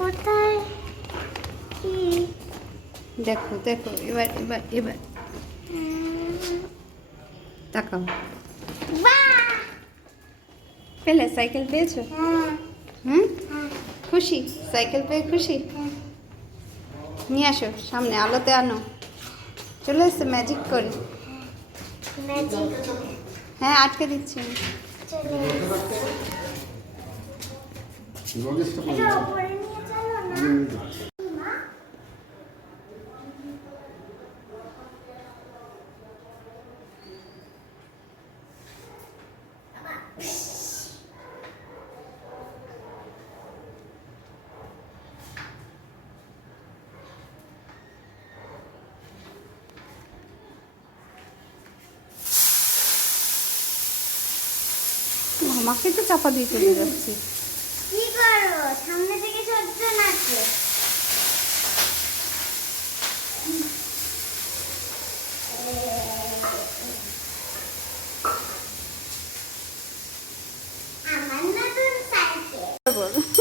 কোথায়? কি? দেখো দেখো এবার এবার এবার। তাকাও। পেলে সাইকেল পেয়েছ? হ্যাঁ, হুম? হ্যাঁ, খুশি? সাইকেল পেয়ে খুশি? হ্যাঁ। নিয়ে আসো সামনে আলোতে আনো। চলে এসছে ম্যাজিক করে। হ্যাঁ আটকে দিচ্ছি আমি। আমাকে তো চাপা দিয়ে চলে যাচ্ছি। কি করো? সামনে